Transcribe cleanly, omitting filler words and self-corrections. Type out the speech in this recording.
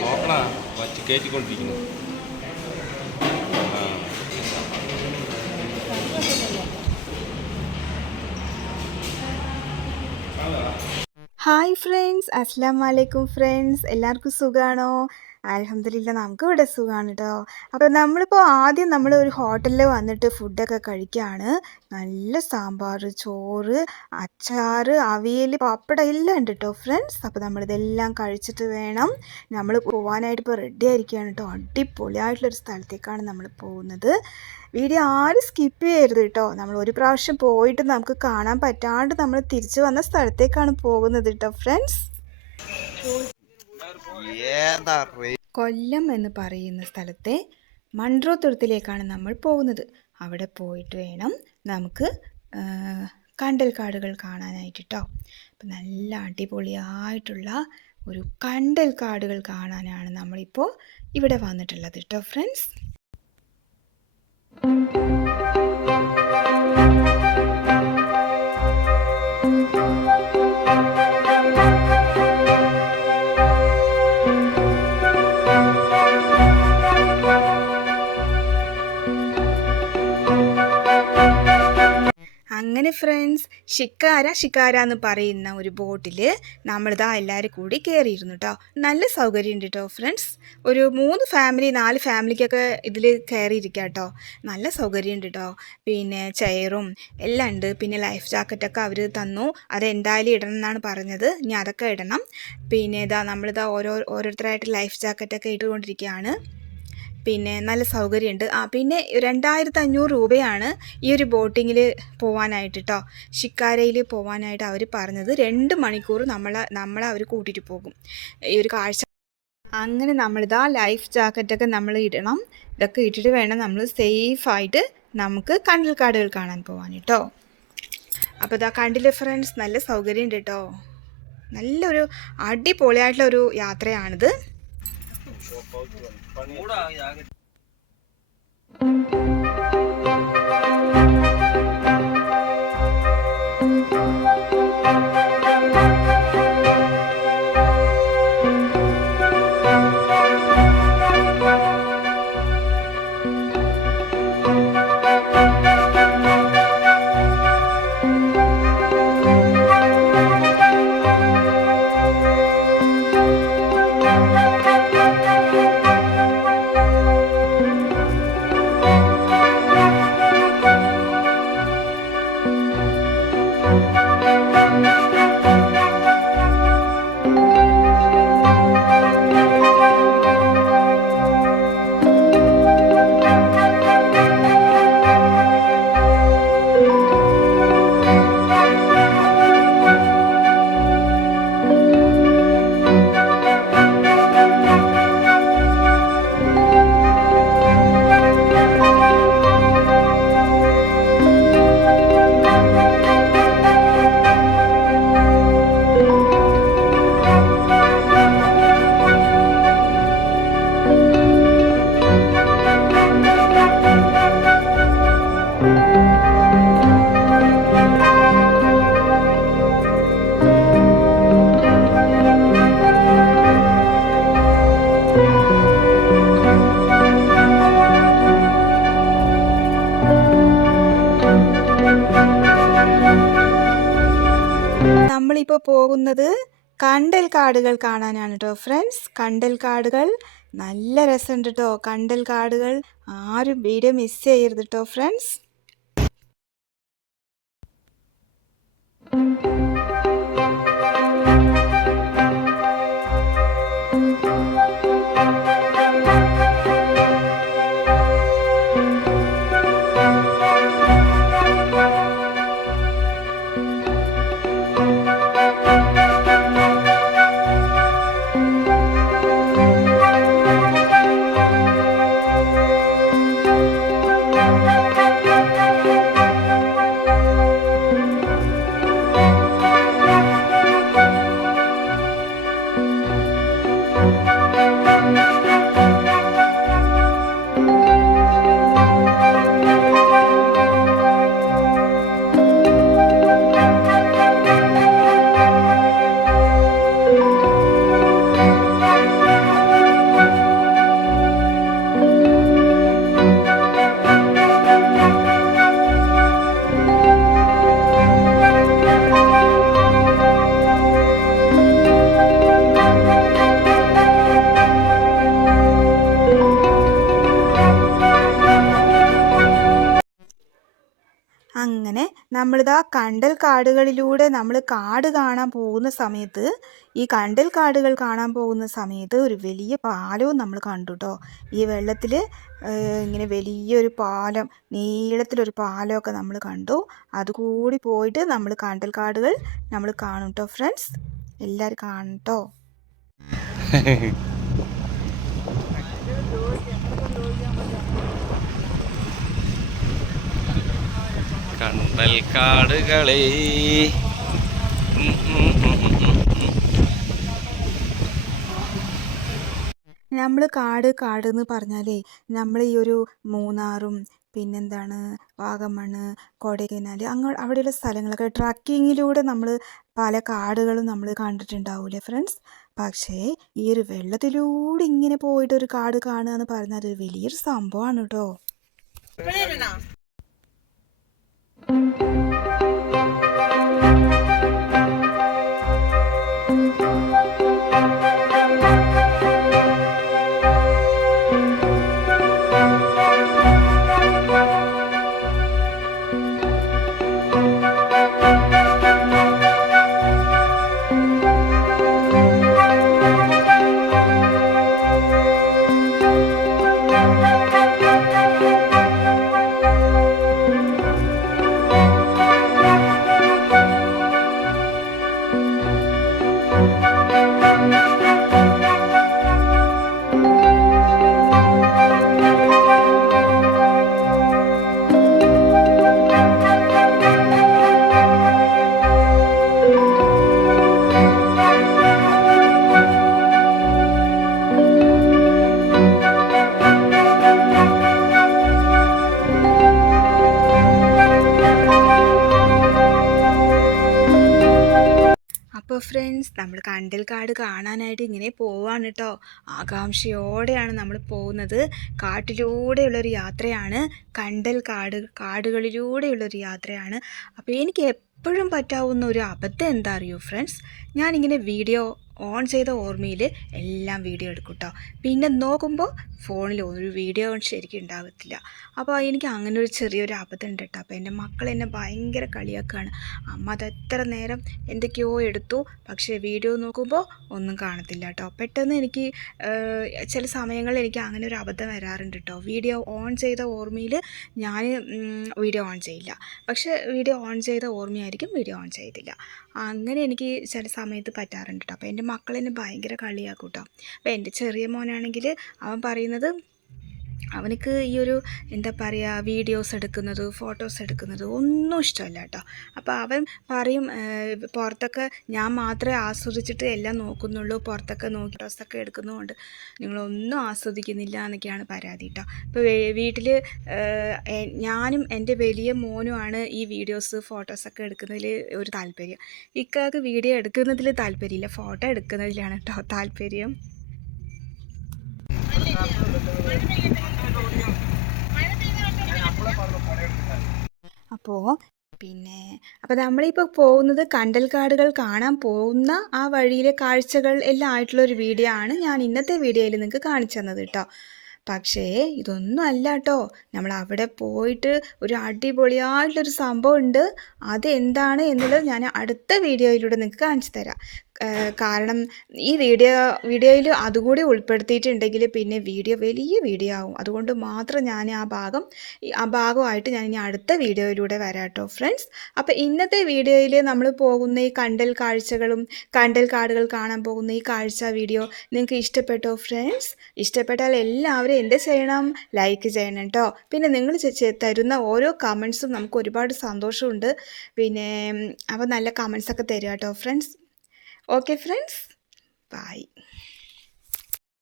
നോക്കണ വച്ച് കയറ്റിക്കൊണ്ടിരിക്കുന്നു. Hi friends, അസ്സലാമു അലൈക്കും ഫ്രണ്ട്സ്. എല്ലാവർക്കും സുഖമാണോ? അൽഹംദുലില്ലാ, നമുക്ക് ഇവിടെ സുഖമാണ് കേട്ടോ. അപ്പോൾ നമ്മളിപ്പോൾ ആദ്യം നമ്മൾ ഒരു ഹോട്ടലിൽ വന്നിട്ട് ഫുഡൊക്കെ കഴിക്കുകയാണ്. നല്ല സാമ്പാർ, ചോറ്, അച്ചാർ, അവിയൽ, പപ്പടം എല്ലാം ഉണ്ട് കേട്ടോ ഫ്രണ്ട്സ്. അപ്പോൾ നമ്മളിതെല്ലാം കഴിച്ചിട്ട് വേണം നമ്മൾ പോകാനായിട്ട്. ഇപ്പോൾ റെഡി ആയിരിക്കുകയാണ് കേട്ടോ. അടിപൊളിയായിട്ടുള്ളൊരു സ്ഥലത്തേക്കാണ് നമ്മൾ പോകുന്നത്. വീഡിയോ ആരും സ്കിപ്പ് ചെയ്യരുത് കേട്ടോ. നമ്മൾ ഒരു പ്രാവശ്യം പോയിട്ട് നമുക്ക് കാണാൻ പറ്റാണ്ട് നമ്മൾ തിരിച്ചു വന്ന സ്ഥലത്തേക്കാണ് പോകുന്നത് കേട്ടോ ഫ്രണ്ട്സ്. കൊല്ലം എന്ന് പറയുന്ന സ്ഥലത്തെ മൺട്രോത്തുരുത്തിലേക്കാണ് നമ്മൾ പോകുന്നത്. അവിടെ പോയിട്ട് വേണം നമുക്ക് കണ്ടൽക്കാടുകൾ കാണാനായിട്ട് കേട്ടോ. അപ്പം നല്ല അടിപൊളിയായിട്ടുള്ള ഒരു കണ്ടൽക്കാടുകൾ കാണാനാണ് നമ്മളിപ്പോൾ ഇവിടെ വന്നിട്ടുള്ളത് കേട്ടോ ഫ്രണ്ട്സ്. അങ്ങനെ ഫ്രണ്ട്സ്, ഷിക്കാര എന്ന് പറയുന്ന ഒരു ബോട്ടിൽ നമ്മളിതാ എല്ലാവരും കൂടി കയറിയിരുന്നു കേട്ടോ. നല്ല സൗകര്യമുണ്ട് കേട്ടോ ഫ്രണ്ട്സ്. ഒരു 3 ഫാമിലി 4 ഫാമിലിക്കൊക്കെ ഇതിൽ കയറിയിരിക്കാം കേട്ടോ. നല്ല സൗകര്യമുണ്ട് കേട്ടോ. പിന്നെ ചെയറും എല്ലാം ഉണ്ട്. പിന്നെ ലൈഫ് ജാക്കറ്റൊക്കെ അവർ തന്നു. അത് എന്തായാലും ഇടണം എന്നാണ് പറഞ്ഞത്. ഇനി അതൊക്കെ ഇടണം. പിന്നെ നമ്മളിതാ ഓരോരുത്തരായിട്ട് ലൈഫ് ജാക്കറ്റൊക്കെ ഇട്ടുകൊണ്ടിരിക്കുകയാണ്. പിന്നെ നല്ല സൗകര്യമുണ്ട്. പിന്നെ 2500 രൂപയാണ് ഈ ഒരു ബോട്ടിങ്ങിൽ പോകാനായിട്ട് കേട്ടോ. ഷിക്കാരയിൽ പോകാനായിട്ട് അവർ പറഞ്ഞത്. 2 മണിക്കൂർ നമ്മളെ അവർ കൂട്ടിയിട്ട് പോകും ഈ ഒരു കാഴ്ച. അങ്ങനെ നമ്മളിതാ ലൈഫ് ജാക്കറ്റൊക്കെ നമ്മൾ ഇടണം. ഇതൊക്കെ ഇട്ടിട്ട് വേണം നമ്മൾ സേഫായിട്ട് നമുക്ക് കണ്ടൽക്കാടുകൾ കാണാൻ പോകാൻ കേട്ടോ. അപ്പോൾ ഇതാ കണ്ടില്ലേ ഫ്രണ്ട്സ്, നല്ല സൗകര്യമുണ്ട് കേട്ടോ. നല്ലൊരു അടിപൊളിയായിട്ടുള്ളൊരു യാത്രയാണിത്. നമ്മളിപ്പോൾ പോകുന്നത് കണ്ടൽക്കാടുകൾ കാണാനാണ് കേട്ടോ ഫ്രണ്ട്സ്. കണ്ടൽക്കാടുകൾ നല്ല രസമുണ്ട് കേട്ടോ. കണ്ടൽക്കാടുകൾ ആരും വീഡിയോ മിസ് ചെയ്യരുത് കേട്ടോ ഫ്രണ്ട്സ്. അങ്ങനെ നമ്മളിതാ കണ്ടൽ കാടുകളിലൂടെ നമ്മൾ കാട് കാണാൻ പോകുന്ന സമയത്ത് ഈ കണ്ടൽ കാടുകൾ കാണാൻ പോകുന്ന സമയത്ത് ഒരു വലിയ പാലവും നമ്മൾ കണ്ടു കേട്ടോ. ഈ വെള്ളത്തിൽ ഇങ്ങനെ വലിയൊരു പാലം, നീളത്തിലൊരു പാലമൊക്കെ നമ്മൾ കണ്ടു. അതുകൂടി പോയിട്ട് നമ്മൾ കണ്ടൽ കാടുകൾ നമ്മൾ കാണും കേട്ടോ ഫ്രണ്ട്സ്. എല്ലാവരും കാണും കേട്ടോ. കണ്ടൽ കാടുകളെ നമ്മൾ കാട് എന്ന് പറഞ്ഞാലേ നമ്മൾ ഈ ഒരു മൂന്നാറും പിന്നെന്താണ് വാഗമണ്, കൊടൈക്കനാൽ അവിടെയുള്ള സ്ഥലങ്ങളൊക്കെ ട്രക്കിങ്ങിലൂടെ നമ്മൾ പല കാടുകളും നമ്മൾ കണ്ടിട്ടുണ്ടാവൂലേ ഫ്രണ്ട്സ്. പക്ഷേ ഈ ഒരു വെള്ളത്തിലൂടെ ഇങ്ങനെ പോയിട്ട് ഒരു കാട് കാണുക എന്ന് പറഞ്ഞാൽ അത് വലിയൊരു സംഭവമാണ് കേട്ടോ. അപ്പോൾ ഫ്രണ്ട്സ്, നമ്മൾ കണ്ടൽ കാട് കാണാനായിട്ട് ഇങ്ങനെ പോവാണ് കേട്ടോ. ആകാംക്ഷയോടെയാണ് നമ്മൾ പോകുന്നത്. കാട്ടിലൂടെയുള്ളൊരു യാത്രയാണ്, കണ്ടൽ കാടുകളിലൂടെയുള്ളൊരു യാത്രയാണ്. അപ്പോൾ എനിക്ക് എപ്പോഴും പറ്റാവുന്ന ഒരു അബദ്ധം എന്താ അറിയോ ഫ്രണ്ട്സ്, ഞാനിങ്ങനെ വീഡിയോ ഓൺ ചെയ്ത ഓർമ്മയിൽ എല്ലാം വീഡിയോ എടുക്കും കേട്ടോ. പിന്നെ നോക്കുമ്പോൾ ഫോണിൽ ഒരു വീഡിയോ ശരിക്കും ഉണ്ടാകത്തില്ല. അപ്പോൾ എനിക്ക് അങ്ങനെ ഒരു ചെറിയൊരു അബദ്ധം ഉണ്ട് കേട്ടോ. അപ്പോൾ എൻ്റെ മക്കൾ എന്നെ ഭയങ്കര കളിയാക്കുകയാണ്. അമ്മ അത് എത്ര നേരം എന്തൊക്കെയോ എടുത്തു, പക്ഷേ വീഡിയോ നോക്കുമ്പോൾ ഒന്നും കാണത്തില്ല കേട്ടോ. പെട്ടെന്ന് എനിക്ക് ചില സമയങ്ങളിൽ എനിക്ക് അങ്ങനെ ഒരു അബദ്ധം വരാറുണ്ട് കേട്ടോ. വീഡിയോ ഓൺ ചെയ്ത ഓർമ്മയിൽ ഞാൻ വീഡിയോ ഓൺ ചെയ്യില്ല, പക്ഷേ വീഡിയോ ഓൺ ചെയ്ത ഓർമ്മയായിരിക്കും വീഡിയോ ഓൺ ചെയ്തില്ല. അങ്ങനെ എനിക്ക് ചില സമയത്ത് പറ്റാറുണ്ട് കേട്ടോ. അപ്പോൾ എൻ്റെ മക്കൾ എന്നെ ഭയങ്കര കളിയാക്കും കേട്ടോ. അപ്പോൾ എൻ്റെ ചെറിയ മോനാണെങ്കിൽ അവൻ പറയുന്നത് അവനക്ക് ഈ ഒരു എന്താ പറയുക, വീഡിയോസ് എടുക്കുന്നത്, ഫോട്ടോസ് എടുക്കുന്നത് ഒന്നും ഇഷ്ടമല്ല കേട്ടോ. അപ്പോൾ അവൻ പറയും, പുറത്തൊക്കെ ഞാൻ മാത്രമേ ആസ്വദിച്ചിട്ട് എല്ലാം നോക്കുന്നുള്ളൂ, പുറത്തൊക്കെ നോക്കി ഫോട്ടോസൊക്കെ എടുക്കുന്നതുകൊണ്ട് നിങ്ങളൊന്നും ആസ്വദിക്കുന്നില്ല എന്നൊക്കെയാണ് പരാതി കേട്ടോ. ഇപ്പോൾ വീട്ടിൽ ഞാനും എൻ്റെ വലിയ മോനുമാണ് ഈ വീഡിയോസ് ഫോട്ടോസൊക്കെ എടുക്കുന്നതിൽ ഒരു താല്പര്യം. ഇക്കാക്ക് വീഡിയോ എടുക്കുന്നതിൽ താല്പര്യമില്ല, ഫോട്ടോ എടുക്കുന്നതിലാണ് കേട്ടോ താല്പര്യം. അപ്പോൾ നമ്മളിപ്പോൾ പോകുന്നത് കണ്ടൽ കാടുകൾ കാണാൻ പോകുന്ന ആ വഴിയിലെ കാഴ്ചകൾ എല്ലാം ആയിട്ടുള്ളൊരു വീഡിയോ ആണ് ഞാൻ ഇന്നത്തെ വീഡിയോയിൽ നിങ്ങൾക്ക് കാണിച്ചു തന്നത് കേട്ടോ. പക്ഷേ ഇതൊന്നും അല്ല കേട്ടോ, നമ്മൾ അവിടെ പോയിട്ട് ഒരു അടിപൊളിയായിട്ടുള്ളൊരു സംഭവം ഉണ്ട്. അതെന്താണ് എന്നുള്ളത് ഞാൻ അടുത്ത വീഡിയോയിലൂടെ നിങ്ങൾക്ക് കാണിച്ചു തരാം. കാരണം ഈ വീഡിയോയിൽ അതുകൂടി ഉൾപ്പെടുത്തിയിട്ടുണ്ടെങ്കിൽ പിന്നെ വലിയ വീഡിയോ ആവും. അതുകൊണ്ട് മാത്രം ഞാൻ ആ ഭാഗമായിട്ട് ഞാൻ ഇനി അടുത്ത വീഡിയോയിലൂടെ വരാം കേട്ടോ ഫ്രണ്ട്സ്. അപ്പോൾ ഇന്നത്തെ വീഡിയോയിൽ നമ്മൾ പോകുന്ന ഈ കണ്ടൽ കാടുകൾ കാണാൻ പോകുന്ന ഈ കാഴ്ച വീഡിയോ നിങ്ങൾക്ക് ഇഷ്ടപ്പെട്ടോ ഫ്രണ്ട്സ്? ഇഷ്ടപ്പെട്ടാൽ എല്ലാവരും എന്ത് ചെയ്യണം? ലൈക്ക് ചെയ്യണം കേട്ടോ. പിന്നെ നിങ്ങൾ തരുന്ന ഓരോ കമൻസും നമുക്ക് ഒരുപാട് സന്തോഷമുണ്ട്. പിന്നെ അപ്പോൾ നല്ല കമൻസൊക്കെ തരിക കേട്ടോ ഫ്രണ്ട്സ്. Okay friends, by.